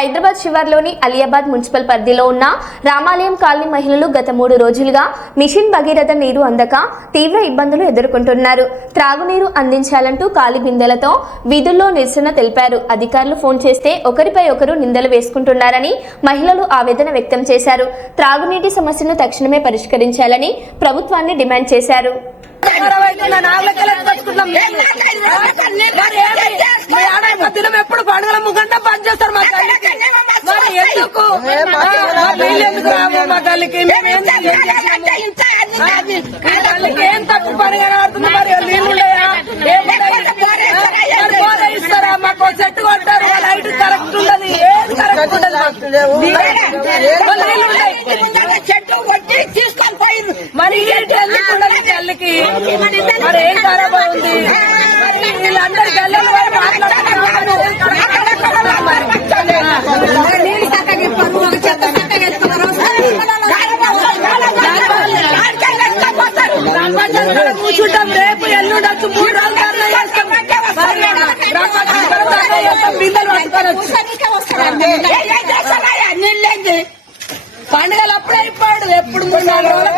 Hyderabad శివార్లోని Aliabad municipal పరిధిలో ఉన్న రామాలయం కాలనీ మహిళలు గత 3 రోజులుగా మిషన్ భగీరథ నీరు అందక తీవ్ర ఇబ్బందులు ఎదుర్కొంటున్నారు. త్రాగునీరు అందించాలంటూ ఖాళీ బిందెలతో వీధుల్లో నిరసన తెలిపారు. అధికారులు ఫోన్ చేస్తే ఒకరిపై ఒకరు నిందలు వేసుకుంటున్నారని మహిళలు ఆవేదన వ్యక్తం చేశారు. త్రాగునీటి సమస్యను తక్షణమే పరిష్కరించాలని ప్రభుత్వాన్ని డిమాండ్ చేశారు. ఎప్పుడు పండుగల ముఖంగా బంద్ చేస్తారు మా తల్లికి. మరి ఎందుకు మా తల్లికి తల్లికి ఏం తక్కువ పని కనబడుతుంది? మరి నీళ్ళున్నాయా? ఇస్తారా? మాకు చెట్టు కొట్టారు, లైట్ కరెక్ట్ ఉండదు, ఏది కరెక్ట్ ఉండదు. మరి ఏంటి ఎందుకు ఉండదు తల్లికి? మరి ఏం ఖరాబ్ ఉంది? వీళ్ళందరి గల్లలు మాట్లాడుతున్నారు. కూర్చుంటాం, రేపు ఎల్లుండొచ్చు, 3 రోజులు ధర్నా చేస్తాం. బిందెలు పండుగలు అప్పుడే అయిపోయాడు. ఎప్పుడు 3-4 రోజులు